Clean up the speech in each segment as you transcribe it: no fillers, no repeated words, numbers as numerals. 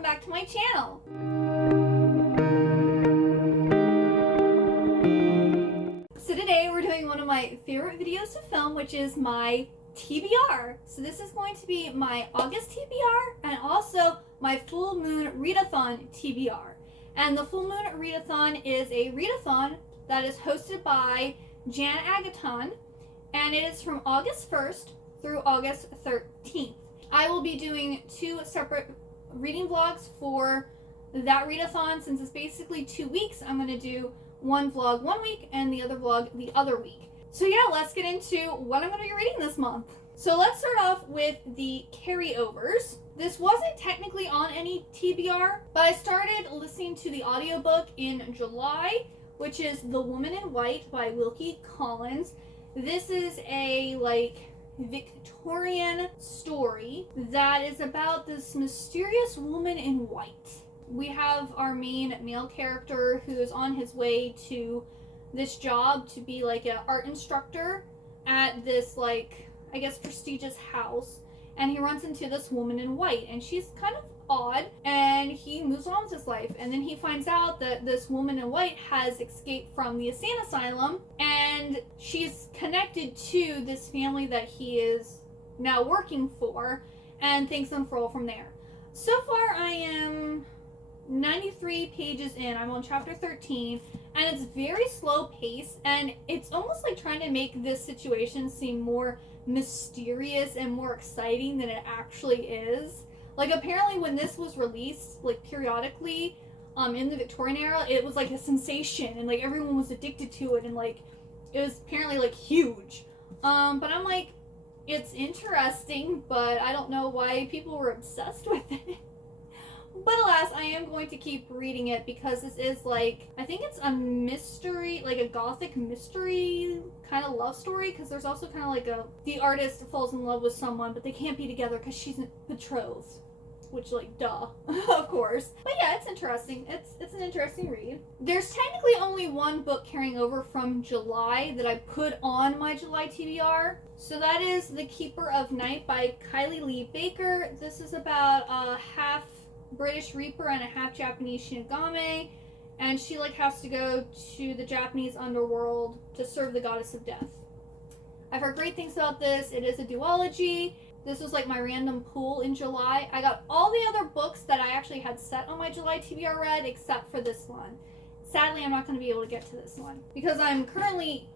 welcome back to my channel. So today we're doing one of my favorite videos to film, which is my TBR. So this is going to be my August TBR and also my full moon readathon TBR. And the full moon readathon is a readathon that is hosted by Jan Agaton, and it is from August 1st through August 13th. I will be doing 2 separate reading vlogs for that readathon. Since it's basically 2 weeks, I'm going to do one vlog one week and the other vlog the other week. So yeah, let's get into what I'm going to be reading this month. So let's start off with the carryovers. This wasn't technically on any TBR, but I started listening to the audiobook in July, which is The Woman in White by Wilkie Collins. This is a Victorian story that is about this mysterious woman in white. We have our main male character who is on his way to this job to be like an art instructor at this I guess prestigious house, and he runs into this woman in white, and she's kind of odd, and he moves on with his life. And then he finds out that this woman in white has escaped from the insane asylum, and she's connected to this family that he is now working for, and things unfurl from there. So far I am 93 pages in. I'm on chapter 13, and it's very slow pace, and it's almost like trying to make this situation seem more mysterious and more exciting than it actually is. Apparently when this was released, periodically in the Victorian era, it was a sensation, and everyone was addicted to it, and it was apparently huge. But I'm it's interesting, but I don't know why people were obsessed with it. But alas, I am going to keep reading it because this is I think it's a mystery, a gothic mystery kind of love story, because there's also kind of the artist falls in love with someone, but they can't be together because she's betrothed. Which, duh, of course. But yeah, it's interesting. It's an interesting read. There's technically only one book carrying over from July that I put on my July TBR. So that is The Keeper of Night by Kylie Lee Baker. This is about a half British Reaper and a half Japanese Shinigami, and she has to go to the Japanese underworld to serve the goddess of death. I've heard great things about this. It is a duology. This was my random pool in July. I got all the other books that I actually had set on my July TBR read except for this one. Sadly, I'm not going to be able to get to this one because I'm currently,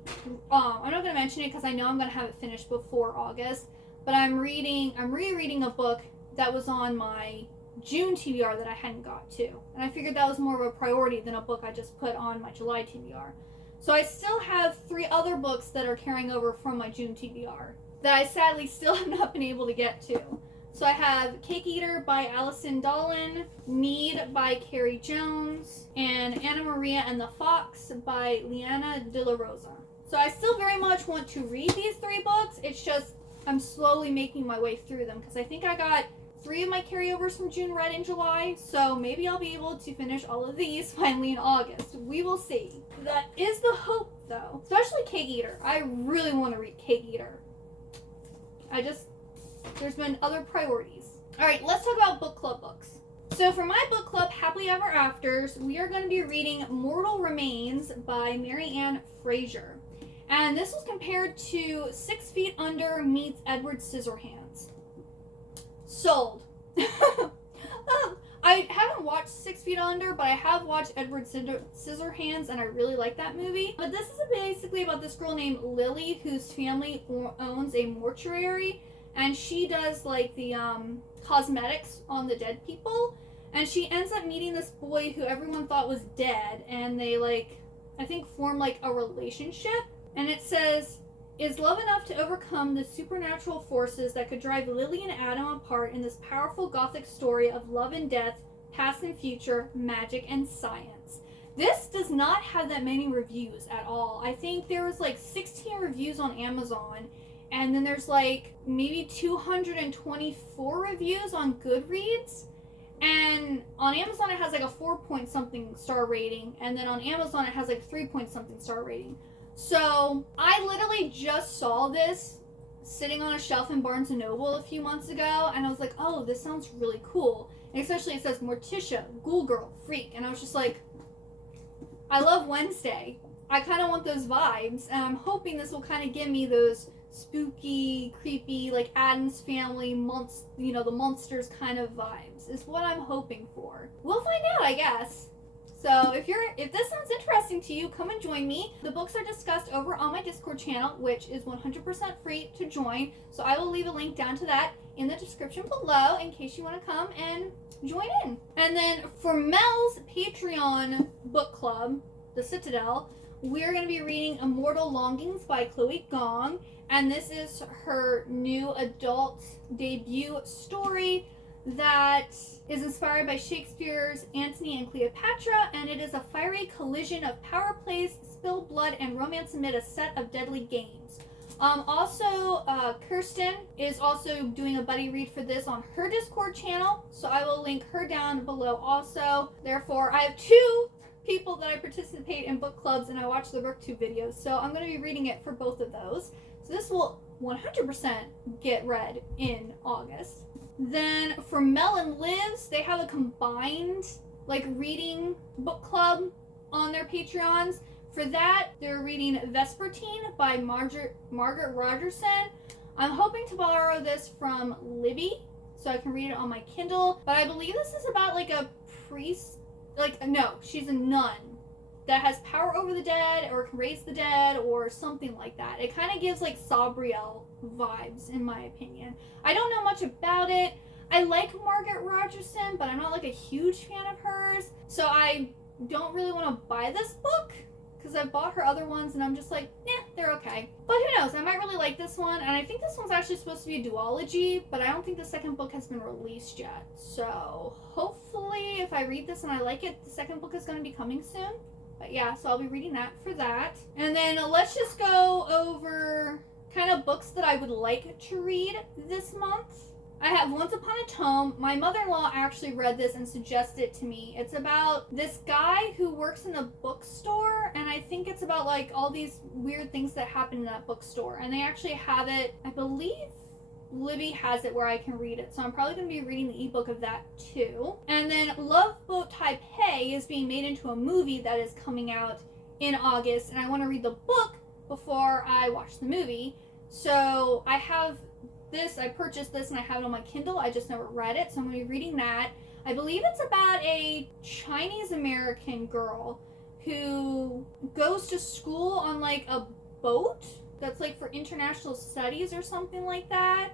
I'm not going to mention it because I know I'm going to have it finished before August, but I'm rereading a book that was on my June TBR that I hadn't got to. And I figured that was more of a priority than a book I just put on my July TBR. So I still have 3 other books that are carrying over from my June TBR that I sadly still have not been able to get to. So I have Cake Eater by Alison Dolan, Need by Carrie Jones, and Anna Maria and the Fox by Liana De La Rosa. So I still very much want to read these 3 books. It's just I'm slowly making my way through them because I think I got 3 of my carryovers from June read in July, so maybe I'll be able to finish all of these finally in August. We will see. That is the hope, though. Especially Cake Eater. I really want to read Cake Eater. There's been other priorities. Alright, let's talk about book club books. So for my book club, Happily Ever Afters, we are going to be reading Mortal Remains by Mary Ann Fraser. And this was compared to 6 Feet Under meets Edward Scissorhands. Sold. I haven't watched 6 Feet Under, but I have watched Edward Scissorhands, and I really like that movie. But this is basically about this girl named Lily whose family owns a mortuary, and she does the cosmetics on the dead people, and she ends up meeting this boy who everyone thought was dead, and they I think form a relationship. And it says, is love enough to overcome the supernatural forces that could drive Lily and Adam apart in this powerful gothic story of love and death, past and future, magic and science? This does not have that many reviews at all. I think there was 16 reviews on Amazon, and then there's maybe 224 reviews on Goodreads. And on Amazon it has a 4-point-something star rating, and then on Amazon it has 3-point-something star rating. So I literally just saw this sitting on a shelf in Barnes & Noble a few months ago, and I was like, oh, this sounds really cool. And especially it says Morticia, Ghoul Girl, Freak, and I was just like, I love Wednesday. I kind of want those vibes, and I'm hoping this will kind of give me those spooky, creepy, like Addams Family, the monsters kind of vibes, is what I'm hoping for. We'll find out, I guess. So if this sounds interesting to you, come and join me. The books are discussed over on my Discord channel, which is 100% free to join. So I will leave a link down to that in the description below in case you want to come and join in. And then for Mel's Patreon book club, The Citadel, we're going to be reading Immortal Longings by Chloe Gong. And this is her new adult debut story that is inspired by Shakespeare's Antony and Cleopatra, and it is a fiery collision of power plays, spilled blood, and romance amid a set of deadly games. Kirsten is also doing a buddy read for this on her Discord channel, so I will link her down below also. Therefore, I have two people that I participate in book clubs, and I watch the BookTube videos, so I'm going to be reading it for both of those. So this will 100% get read in August. Then for Mel and Liv's, they have a combined reading book club on their Patreons. For that, they're reading Vespertine by Margaret Rogerson. I'm hoping to borrow this from Libby so I can read it on my Kindle. But I believe this is about a priest, no, she's a nun that has power over the dead or can raise the dead or something like that. It kind of gives Sabriel vibes, in my opinion. I don't know much about it. I like Margaret Rogerson, but I'm not a huge fan of hers. So I don't really want to buy this book because I've bought her other ones and I'm just they're okay. But who knows? I might really like this one. And I think this one's actually supposed to be a duology, but I don't think the second book has been released yet. So hopefully if I read this and I like it, the second book is going to be coming soon. But yeah, so I'll be reading that for that. And then let's just go over kind of books that I would like to read this month. I have Once Upon a Tome. My mother-in-law actually read this and suggested it to me. It's about this guy who works in a bookstore, and I think it's about all these weird things that happen in that bookstore. And they actually have it, I believe Libby has it where I can read it, so I'm probably going to be reading the ebook of that too. And then Love Boat Taipei is being made into a movie that is coming out in August, and I want to read the book before I watch the movie. So I have this, I purchased this and I have it on my Kindle. I just never read it, so I'm going to be reading that. I believe it's about a Chinese American girl who goes to school on a boat that's for international studies or something like that.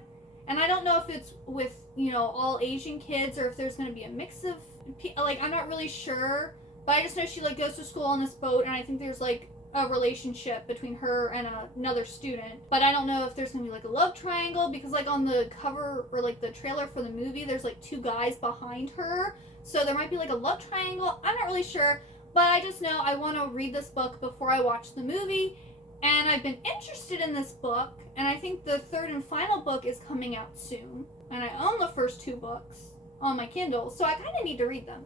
And I don't know if it's with, all Asian kids or if there's going to be a mix of, I'm not really sure. But I just know she, goes to school on this boat, and I think there's, a relationship between her and another student. But I don't know if there's going to be, a love triangle, because, on the cover or, the trailer for the movie, there's, two guys behind her. So there might be, a love triangle. I'm not really sure. But I just know I want to read this book before I watch the movie. And I've been interested in this book, and I think the third and final book is coming out soon. And I own the first two books on my Kindle, so I kind of need to read them.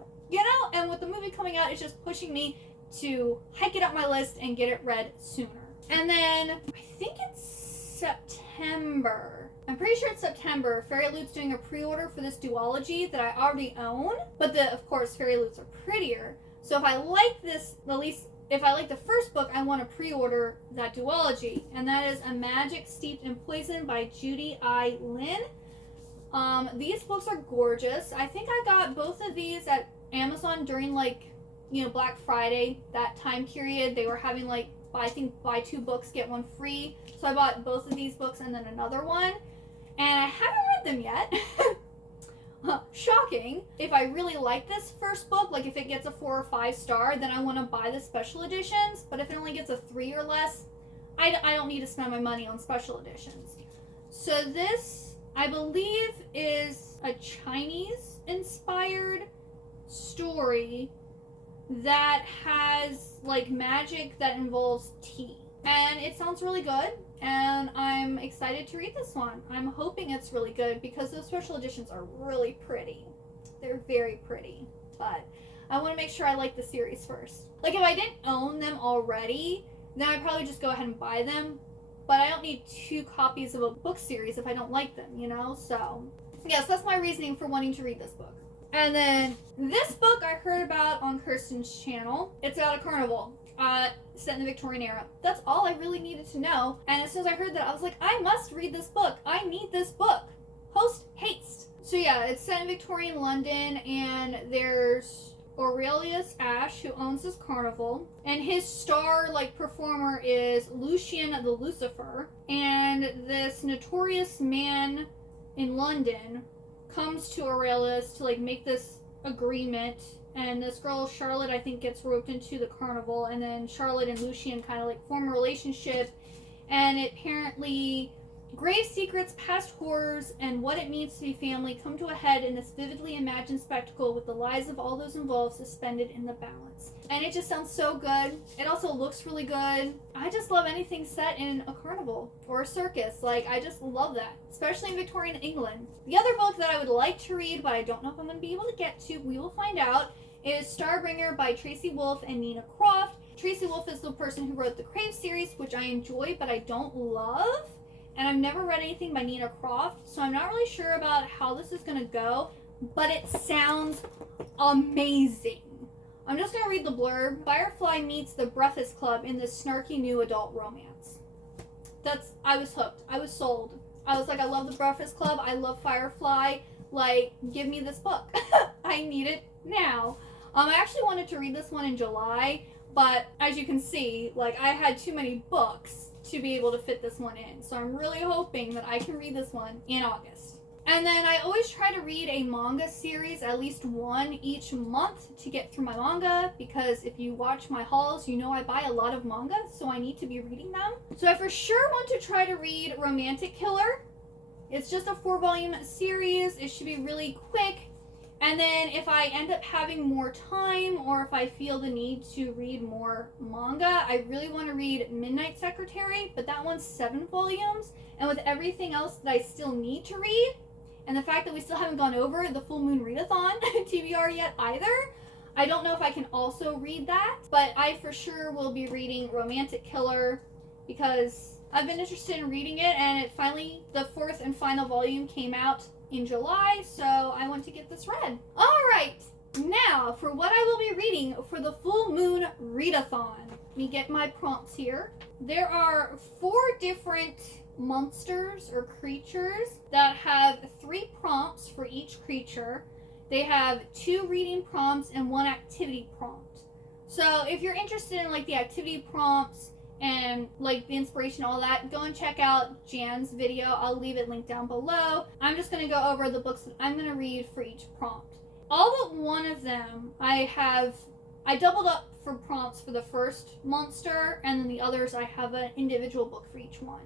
And with the movie coming out, it's just pushing me to hike it up my list and get it read sooner. And then, I think it's September. I'm pretty sure it's September. Fairy Loot's doing a pre-order for this duology that I already own. But of course, Fairy Loots are prettier. So if I like this, at least if I like the first book, I want to pre-order that duology, and that is A Magic Steeped in Poison by Judy I. Lin. These books are gorgeous. I think I got both of these at Amazon during Black Friday, that time period. They were having I think buy two books get one free. So I bought both of these books and then another one, and I haven't read them yet. Shocking. If I really like this first book, if it gets a 4 or 5 star, then I want to buy the special editions. But if it only gets a 3 or less, I don't need to spend my money on special editions. So this, I believe, is a Chinese inspired story that has magic that involves tea. And it sounds really good, and I'm excited to read this one. I'm hoping it's really good because those special editions are really pretty. They're very pretty, but I want to make sure I like the series first. If I didn't own them already, then I'd probably just go ahead and buy them. but I don't need 2 copies of a book series if I don't like them, you know? So, yes, that's my reasoning for wanting to read this book. And then this book I heard about on Kirsten's channel. It's about a carnival set in the Victorian era. That's all I really needed to know. And as soon as I heard that, I was like, I must read this book. I need this book. Post haste. So yeah, it's set in Victorian London, and there's Aurelius Ash, who owns this carnival, and his star performer is Lucian the Lucifer. And this notorious man in London comes to Aurelius to make this agreement, and this girl Charlotte, I think, gets roped into the carnival, and then Charlotte and Lucian kind of form a relationship, and apparently grave secrets, past horrors, and what it means to be family come to a head in this vividly imagined spectacle with the lives of all those involved suspended in the balance. And it just sounds so good. It also looks really good. I just love anything set in a carnival or a circus. I just love that, especially in Victorian England. The other book that I would like to read, but I don't know if I'm going to be able to get to, we will find out, is Starbringer by Tracy Wolff and Nina Croft. Tracy Wolff is the person who wrote the Crave series, which I enjoy, but I don't love. And I've never read anything by Nina Croft, so I'm not really sure about how this is going to go, but it sounds amazing. I'm just going to read the blurb. Firefly meets the Breakfast Club in this snarky new adult romance. I was hooked. I was sold. I was like, I love the Breakfast Club. I love Firefly. Give me this book. I need it now. I actually wanted to read this one in July, but as you can see, I had too many books to be able to fit this one in. So I'm really hoping that I can read this one in August. And then I always try to read a manga series, at least one each month, to get through my manga, because if you watch my hauls, you know I buy a lot of manga, so I need to be reading them. So I for sure want to try to read Romantic Killer. It's just a 4-volume series. It should be really quick. And then if I end up having more time, or if I feel the need to read more manga, I really want to read Midnight Secretary, but that one's 7 volumes. And with everything else that I still need to read, and the fact that we still haven't gone over the Full Moon Readathon TBR yet either, I don't know if I can also read that. But I for sure will be reading Romantic Killer, because I've been interested in reading it, and the 4th and final volume came out in July, so I want to get this read. Alright, now for what I will be reading for the Full Moon Readathon. Let me get my prompts here. There are 4 different monsters or creatures that have 3 prompts for each creature. They have 2 reading prompts and 1 activity prompt. So if you're interested in the activity prompts and the inspiration, all that, go and check out Jan's video. I'll leave it linked down below. I'm just going to go over the books that I'm going to read for each prompt. All but one of them I doubled up for prompts for the first monster, and then the others I have an individual book for each one.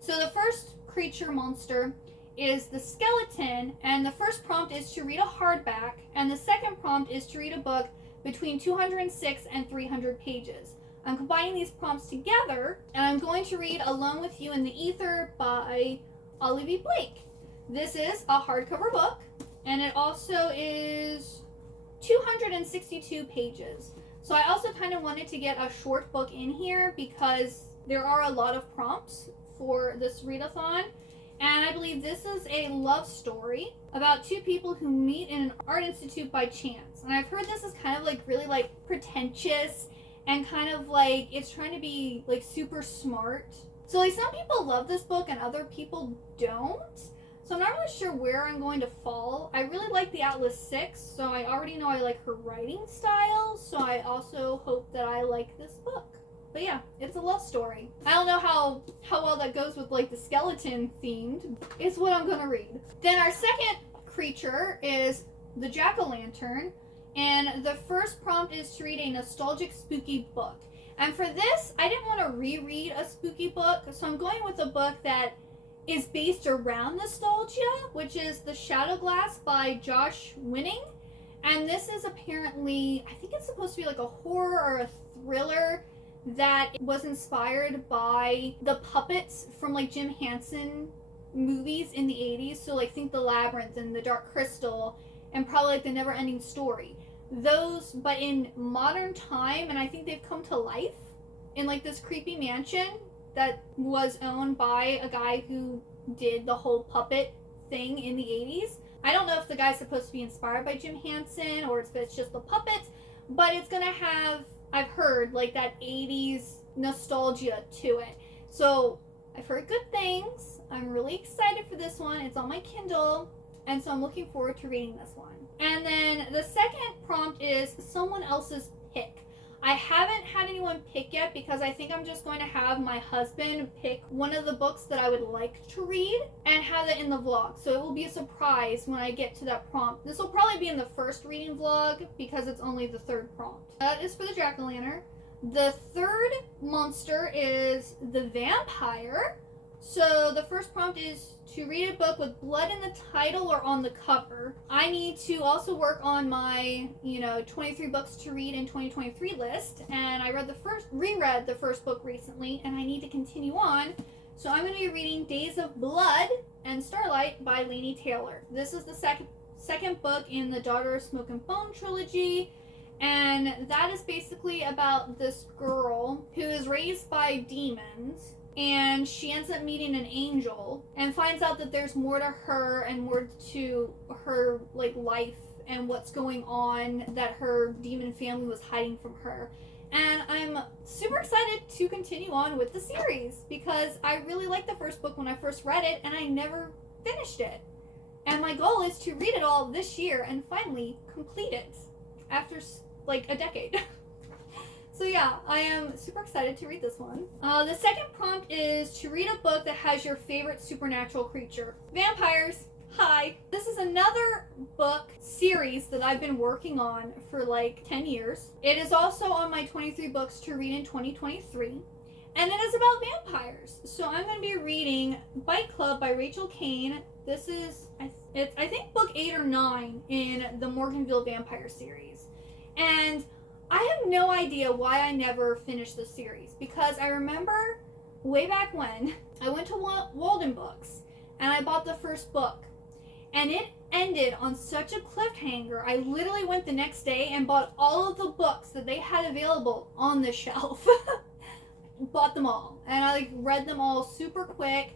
So the first creature monster is the skeleton, and the first prompt is to read a hardback, and the second prompt is to read a book between 206 and 300 pages. I'm combining these prompts together, and I'm going to read Alone with You in the Ether by Olivia Blake. This is a hardcover book, and it also is 262 pages. So I also kind of wanted to get a short book in here because there are a lot of prompts for this readathon, and I believe this is a love story about 2 people who meet in an art institute by chance. And I've heard this is kind of really pretentious, and kind of it's trying to be super smart. So some people love this book and other people don't. So I'm not really sure where I'm going to fall. I really like the Atlas 6, so I already know I like her writing style, so I also hope that I like this book. But yeah, it's a love story. I don't know how well that goes with the skeleton themed. It's what I'm gonna read. Then our second creature is the jack-o'-lantern. And the first prompt is to read a nostalgic spooky book. And for this, I didn't want to reread a spooky book, so I'm going with a book that is based around nostalgia, which is The Shadow Glass by Josh Winning. And this is apparently, I think it's supposed to be a horror or a thriller that was inspired by the puppets from Jim Henson movies in the 80s. So think The Labyrinth and The Dark Crystal, and probably The Never Ending Story. Those, but in modern time, and I think they've come to life in this creepy mansion that was owned by a guy who did the whole puppet thing in the 80s. I don't know if the guy's supposed to be inspired by Jim Henson or if it's just the puppets, but it's gonna have, I've heard, like that 80s nostalgia to it. So I've heard good things. I'm really excited for this one. It's on my Kindle, and so I'm looking forward to reading this one. And then the second prompt is someone else's pick. I haven't had anyone pick yet because I think I'm just going to have my husband pick one of the books that I would like to read and have it in the vlog. So it will be a surprise when I get to that prompt. This will probably be in the first reading vlog because it's only the third prompt. That is for the jack-o'-lantern. The third monster is the vampire. So the first prompt is to read a book with blood in the title or on the cover. I need to also work on my, 23 books to read in 2023 list. And I reread the first book recently, and I need to continue on. So I'm going to be reading Days of Blood and Starlight by Laini Taylor. This is the second book in the Daughter of Smoke and Bone trilogy. And that is basically about this girl who is raised by demons. And she ends up meeting an angel and finds out that there's more to her and more to her life and what's going on that her demon family was hiding from her. And I'm super excited to continue on with the series because I really liked the first book when I first read it and I never finished it. And my goal is to read it all this year and finally complete it after a decade. So yeah, I am super excited to read this one. The second prompt is to read a book that has your favorite supernatural creature. Vampires. Hi. This is another book series that I've been working on for 10 years. It is also on my 23 books to read in 2023. And it is about vampires. So I'm going to be reading Bite Club by Rachel Kane. This is, I think, book 8 or 9 in the Morganville Vampire series. And I have no idea why I never finished the series, because I remember way back when I went to Walden Books and I bought the first book and it ended on such a cliffhanger. I literally went the next day and bought all of the books that they had available on the shelf. Bought them all and I read them all super quick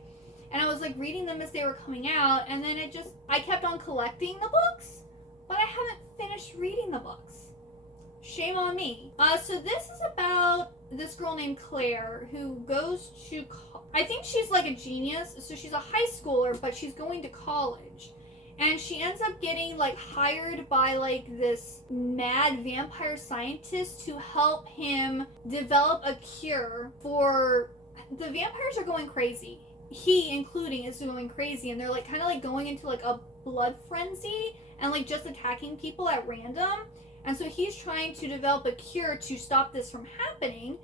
and I was reading them as they were coming out, and then I kept on collecting the books, but I haven't finished reading the books. Shame on me. So this is about this girl named Claire who goes to, I think she's a genius. So she's a high schooler, but she's going to college. And she ends up getting hired by this mad vampire scientist to help him develop a cure for, the vampires are going crazy. He, including, is going crazy. And they're kind of going into a blood frenzy and just attacking people at random. And so he's trying to develop a cure to stop this from happening.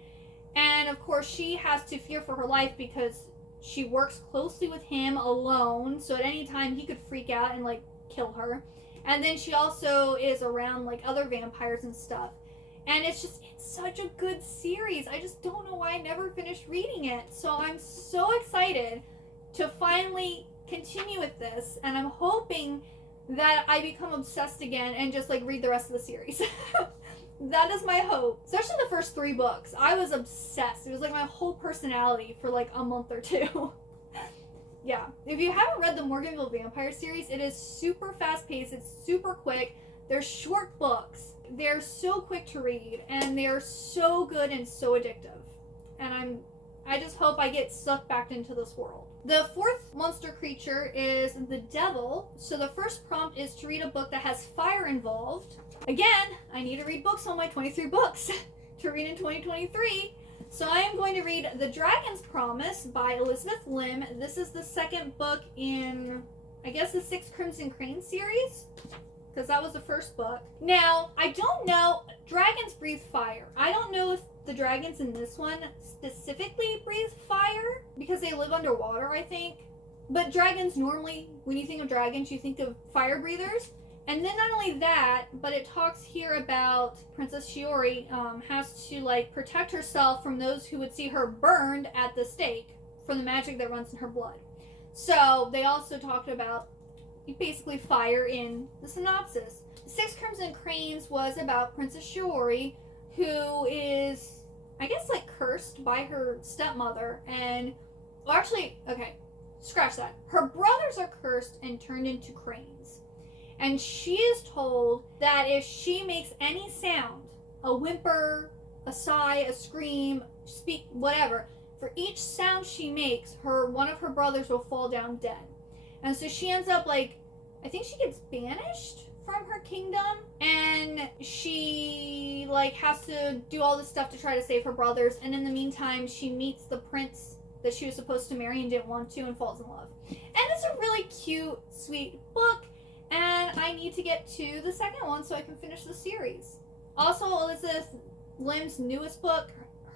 And of course she has to fear for her life because she works closely with him alone. So at any time he could freak out and kill her. And then she also is around other vampires and stuff. And it's such a good series. I just don't know why I never finished reading it. So I'm so excited to finally continue with this. And I'm hoping that I become obsessed again and just read the rest of the series. That is my hope. Especially the first 3 books. I was obsessed. It was my whole personality for a month or 2. Yeah. If you haven't read the Morganville Vampire series, it is super fast paced. It's super quick. They're short books. They're so quick to read and they're so good and so addictive. And I just hope I get sucked back into this world. The fourth monster creature is the devil. So the first prompt is to read a book that has fire involved. Again, I need to read books on my 23 books to read in 2023. So I am going to read The Dragon's Promise by Elizabeth Lim. This is the second book in, I guess, the 6 Crimson Crane series, because that was the first book. Now, I don't know, dragons breathe fire. I don't know if the dragons in this one specifically breathe fire because they live underwater, I think. But dragons normally, when you think of dragons, you think of fire breathers. And then not only that, but it talks here about Princess Shiori has to protect herself from those who would see her burned at the stake for the magic that runs in her blood. So they also talked about basically fire in the synopsis. 6 Crimson Cranes was about Princess Shiori, who is, I guess, like, cursed by her stepmother. And, well, actually, okay, scratch that. Her brothers are cursed and turned into cranes. And she is told that if she makes any sound, a whimper, a sigh, a scream, speak, whatever, for each sound she makes, one of her brothers will fall down dead. And so she ends up, like, I think she gets banished from her kingdom, and she, like, has to do all this stuff to try to save her brothers. And in the meantime, she meets the prince that she was supposed to marry and didn't want to, and falls in love. And it's a really cute, sweet book, and I need to get to the second one so I can finish the series. Also, Elizabeth Lim's newest book,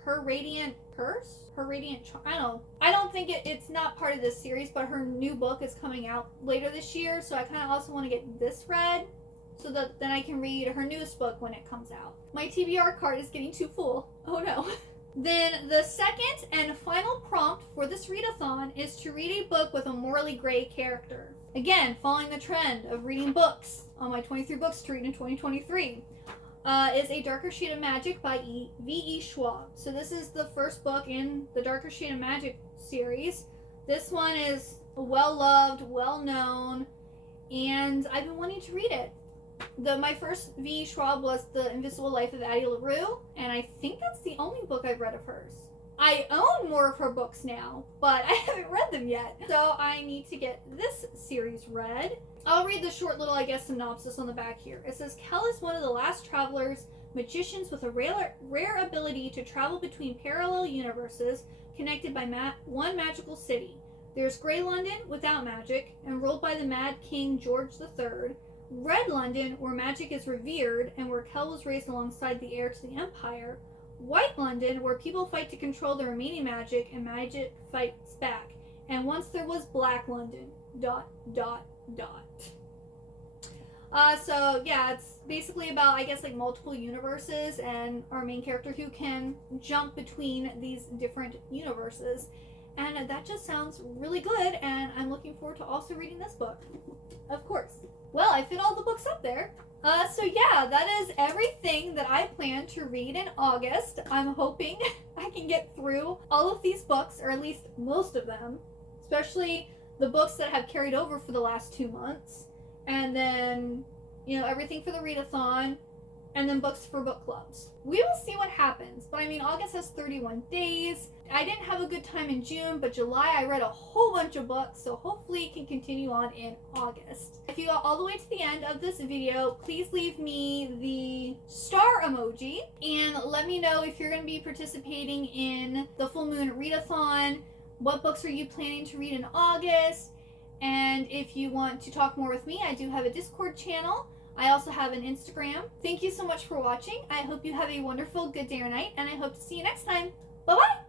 Her Radiant Curse? I don't think it's not part of this series, but her new book is coming out later this year, so I kind of also want to get this read so that then I can read her newest book when it comes out. My TBR card is getting too full. Oh no. Then the second and final prompt for this readathon is to read a book with a morally gray character. Again, following the trend of reading books on my 23 books to read in 2023. Is A Darker Shade of Magic by V.E. Schwab. So this is the first book in the Darker Shade of Magic series. This one is well-loved, well-known, and I've been wanting to read it. My first V.E. Schwab was The Invisible Life of Addie LaRue, and I think that's the only book I've read of hers. I own more of her books now, but I haven't read them yet. So I need to get this series read. I'll read the short little, I guess, synopsis on the back here. It says, Kell is one of the last travelers, magicians with a rare ability to travel between parallel universes connected by one magical city. There's Grey London, without magic, and ruled by the Mad King George III. Red London, where magic is revered, and where Kell was raised alongside the heir to the Empire. White London, where people fight to control the remaining magic, and magic fights back. And once there was Black London. ... So yeah, it's basically about, I guess, like multiple universes and our main character who can jump between these different universes. And that just sounds really good, and I'm looking forward to also reading this book. Of course. Well, I fit all the books up there. So yeah, that is everything that I plan to read in August. I'm hoping I can get through all of these books, or at least most of them, especially the books that have carried over for the last 2 months. And then, you know, everything for the readathon, and then books for book clubs. We will see what happens, but I mean, August has 31 days. I didn't have a good time in June, but July I read a whole bunch of books, so hopefully it can continue on in August. If you got all the way to the end of this video, please leave me the star emoji, and let me know if you're going to be participating in the full moon readathon. What books are you planning to read in August? And if you want to talk more with me, I do have a Discord channel. I also have an Instagram. Thank you so much for watching. I hope you have a wonderful good day or night, and I hope to see you next time. Bye-bye!